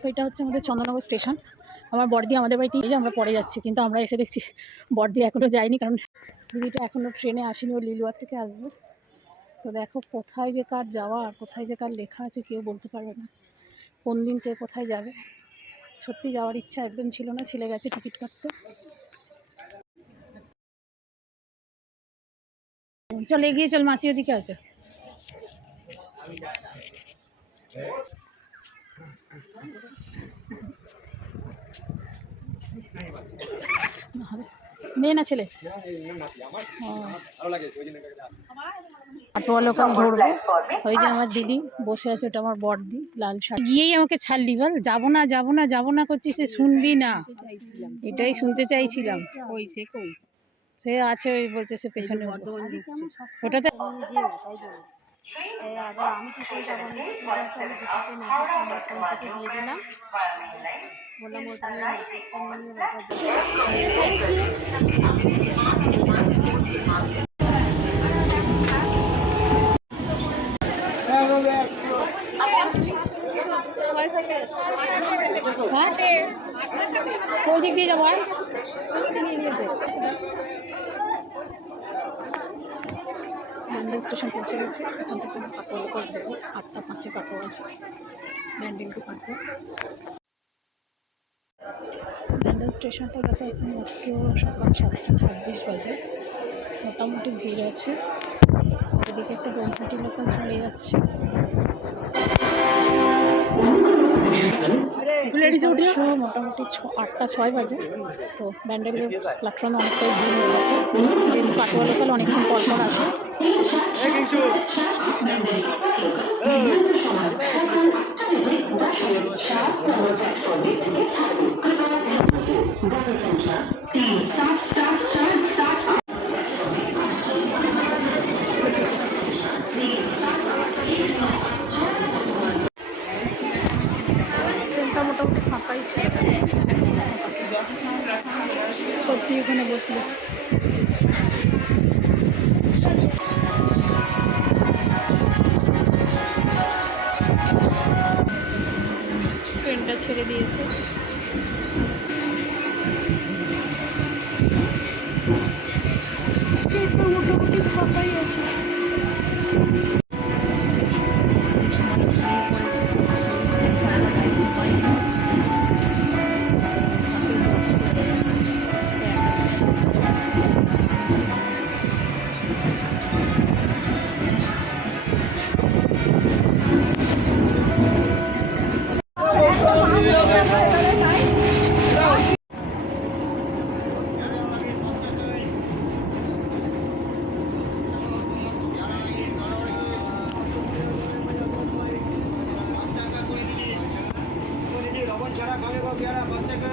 তো এটা হচ্ছে আমাদের চন্দননগর স্টেশন। আমার বড়দি আমাদের বাড়িতে আমরা পরে যাচ্ছি, কিন্তু আমরা এসে দেখছি বড়দি এখনও যায়নি, কারণ দিদিটা এখনও ট্রেনে আসেনি, ও লিলুয়া থেকে আসবে। তো দেখো কোথায় যে কার যাওয়া আর কোথায় যে কার লেখা আছে কেউ বলতে পারবে না, কোন দিন কে কোথায় যাবে। সত্যি যাওয়ার ইচ্ছা একদম ছিল না, ছেলে গেছে টিকিট কাটতে। চল এগিয়ে চল, মাসি ওদিকে আছে। মেয়ে না ছেলে? অটোওয়ালা লোকাল ধরবো। ওই যে আমার দিদি বসে আছে, ওটা আমার বড়দি, লাল শাড়ি। গিয়েই আমাকে ছাড়লি, বল যাবো না যাবো না যাবো না করছিস, সে শুনবি না। এটাই শুনতে চাইছিলাম। কই সে, কই সে আছে, ওই বলছে সে পেছনে। ওটাতে আমি কি করে যাবো, দিয়ে দিলাম, বললাম কোন দিক দিয়ে যাবো? আর ব্যান্ডেল স্টেশন পৌঁছে গেছে। এখান থেকে কাটোয়া লোকাল ধরবো, 8:05 কাটোয়া আছে, ব্যান্ডেল টু কাটোয়া। ব্যান্ডেল স্টেশনটা দেখো এখন মাত্র সকাল 7:26 বাজে, মোটামুটি ভিড় আছে। এদিকে একটা বন্ধুটি লোকাল চলে যাচ্ছে। মোটামুটি 8:06 বাজে। তো ব্যান্ডেলের প্ল্যাটফর্মে অনেকটাই ভিড় হয়ে গেছে, যেহেতু কাটোয়া লোকাল অনেকক্ষণ পর পর আসে। ট্রেনটা মোটামুটি ফাঁকাই ছিল, সত্যি ওখানে বসলে। ট্রেনটা ছেড়ে দিয়েছে। ট্রেনটা মোটামুটি ফাঁকাই আছে। ছাড়া খাবে বা পেয়ারা 5 টাকা।